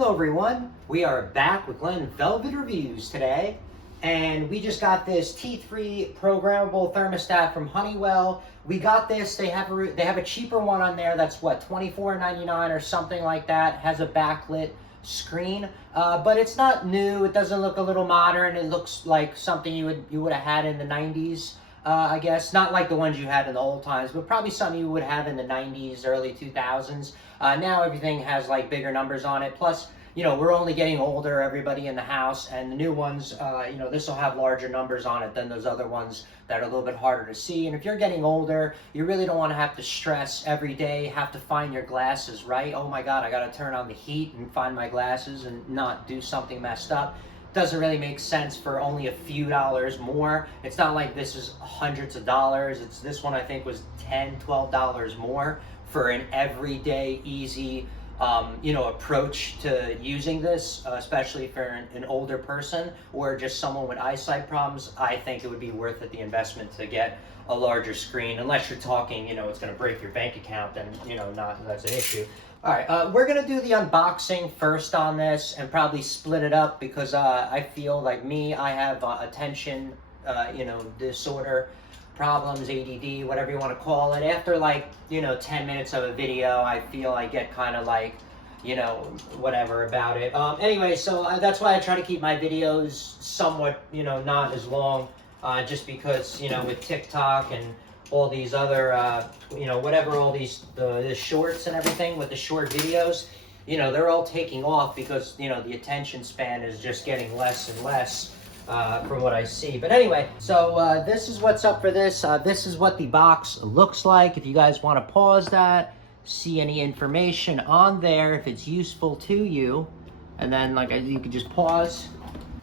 Hello everyone, we are back with Glenn Velvet Reviews today, and we just got this T3 programmable thermostat from Honeywell. We got this, they have a cheaper one on there that's what, $24.99 or something like that, has a backlit screen, but it's not new, it doesn't look a little modern, it looks like something you would have had in the 90s. I guess, not like the ones you had in the old times, but probably something you would have in the 90s, early 2000s. Now everything has like bigger numbers on it. Plus, you know, we're only getting older, everybody in the house, and the new ones, you know, this will have larger numbers on it than those other ones that are a little bit harder to see. And if you're getting older, you really don't want to have to stress every day, have to find your glasses, right? Oh my God, I got to turn on the heat and find my glasses and not do something messed up. Doesn't really make sense for only a few dollars more. It's not like this is hundreds of dollars. This one I think was $10-12 more for an everyday easy you know, approach to using this, especially for an older person or just someone with eyesight problems. I think it would be worth it, the investment, to get a larger screen, unless you're talking, you know, it's going to break your bank account, then, you know, that's an issue. All right, we're going to do the unboxing first on this and probably split it up because I feel like I have attention, you know, disorder problems, ADD, whatever you want to call it. After like, you know, 10 minutes of a video, I feel I get kind of like, you know, whatever about it. Anyway, so that's why I try to keep my videos somewhat, you know, not as long, just because, you know, with TikTok and all these other, you know, whatever, all these, the shorts and everything with the short videos, you know, they're all taking off because, you know, the attention span is just getting less and less from what I see. But anyway, so this is what's up for this. This is what the box looks like. If you guys want to pause that, see any information on there, if it's useful to you, and then like you can just pause.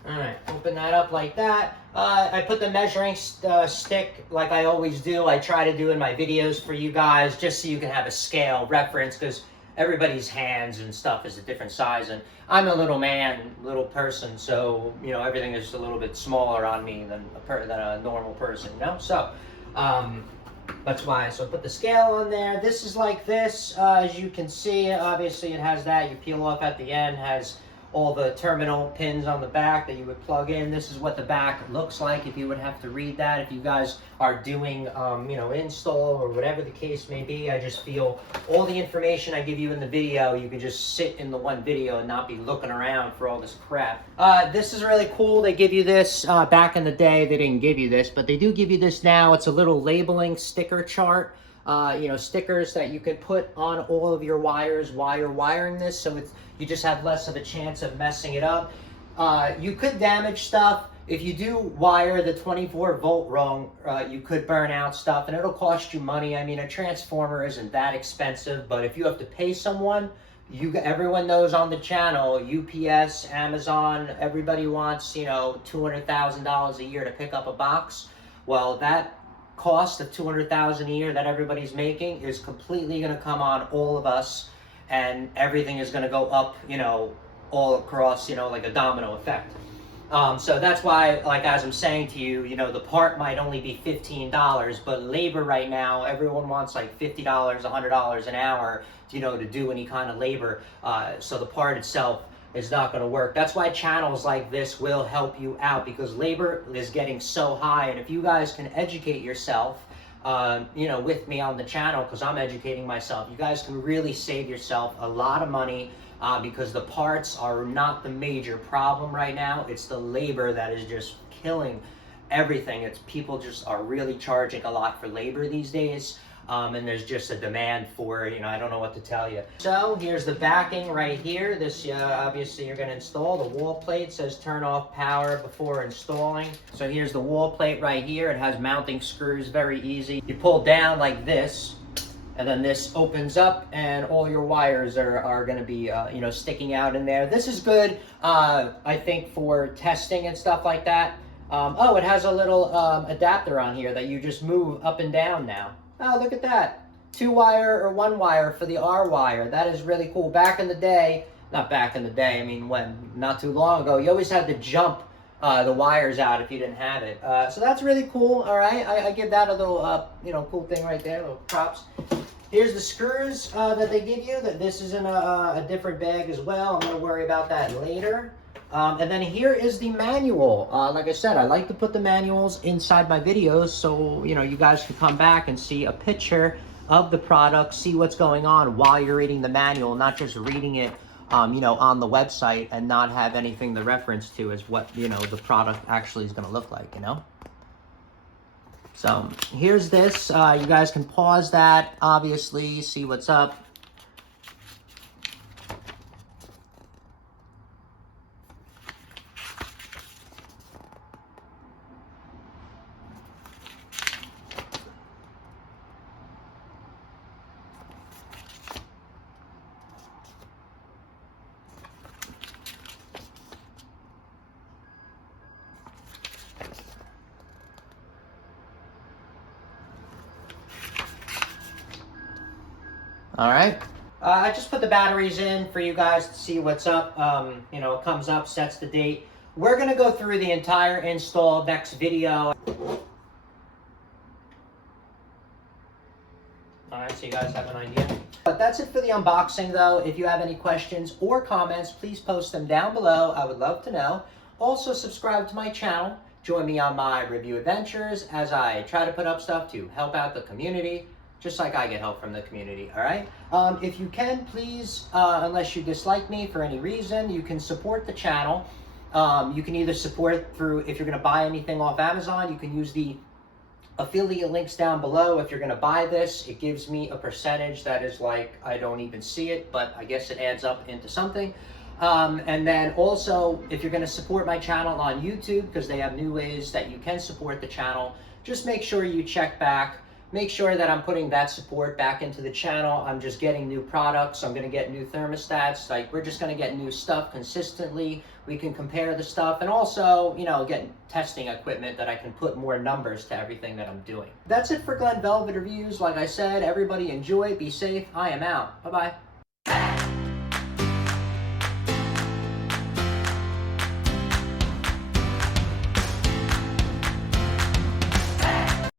All right, open that up like that. I put the measuring stick like I always do. I try to do in my videos for you guys, just so you can have a scale reference, because everybody's hands and stuff is a different size, and I'm a little person, so, you know, everything is a little bit smaller on me than a normal person, you know? So, that's why. So put the scale on there. This is like this, as you can see. Obviously it has that. You peel off at the end, has all the terminal pins on the back that you would plug in. This is what the back looks like if you would have to read that. If you guys are doing, you know, install or whatever the case may be, I just feel all the information I give you in the video, you can just sit in the one video and not be looking around for all this crap. This is really cool. They give you this, back in the day, they didn't give you this, but they do give you this now. It's a little labeling sticker chart. You know, stickers that you can put on all of your wires while you're wiring this, so you just have less of a chance of messing it up. You could damage stuff. If you do wire the 24 volt wrong, you could burn out stuff, and it'll cost you money. I mean, a transformer isn't that expensive, but if you have to pay someone, everyone knows on the channel, UPS, Amazon, everybody wants, you know, $200,000 a year to pick up a box. Well, that cost of $200,000 a year that everybody's making is completely going to come on all of us, and everything is going to go up, you know, all across, you know, like a domino effect. So that's why, like, as I'm saying to you, you know, the part might only be $15, but labor right now, everyone wants like $50, $100 an hour, you know, to do any kind of labor. So the part itself is not going to work. That's why channels like this will help you out, because labor is getting so high. And if you guys can educate yourself, you know, with me on the channel, because I'm educating myself, you guys can really save yourself a lot of money, because the parts are not the major problem right now. It's the labor that is just killing everything. It's people just are really charging a lot for labor these days. And there's just a demand for, you know, I don't know what to tell you. So here's the backing right here. This, obviously you're going to install. The wall plate says turn off power before installing. So here's the wall plate right here. It has mounting screws, very easy. You pull down like this, and then this opens up, and all your wires are going to be, you know, sticking out in there. This is good, I think, for testing and stuff like that. Oh, it has a little adapter on here that you just move up and down now. Oh, look at that. 2-wire or 1-wire for the R wire. That is really cool. Back in the day, not back in the day, I mean, not too long ago, you always had to jump the wires out if you didn't have it. So that's really cool, all right? I give that a little, you know, cool thing right there, little props. Here's the screws that they give you. That this is in a different bag as well. I'm going to worry about that later. And then here is the manual. Like I said, I like to put the manuals inside my videos so, you know, you guys can come back and see a picture of the product, see what's going on while you're reading the manual, not just reading it, you know, on the website and not have anything to reference to as what, you know, the product actually is going to look like, you know? So here's this. You guys can pause that, obviously, see what's up. All right. I just put the batteries in for you guys to see what's up. You know, it comes up, sets the date. We're going to go through the entire install next video. All right, so you guys have an idea. But that's it for the unboxing, though. If you have any questions or comments, please post them down below. I would love to know. Also, subscribe to my channel. Join me on my review adventures as I try to put up stuff to help out the community, just like I get help from the community, all right? If you can, please, unless you dislike me for any reason, you can support the channel. You can either support through, if you're going to buy anything off Amazon, you can use the affiliate links down below. If you're going to buy this, it gives me a percentage that is like, I don't even see it, but I guess it adds up into something. And then also, if you're going to support my channel on YouTube, because they have new ways that you can support the channel, just make sure you check back. Make sure that I'm putting that support back into the channel. I'm just getting new products. I'm going to get new thermostats. Like, we're just going to get new stuff consistently. We can compare the stuff and also, you know, get testing equipment that I can put more numbers to everything that I'm doing. That's it for Glenn Velvet Reviews. Like I said, everybody enjoy, be safe. I am out. Bye-bye.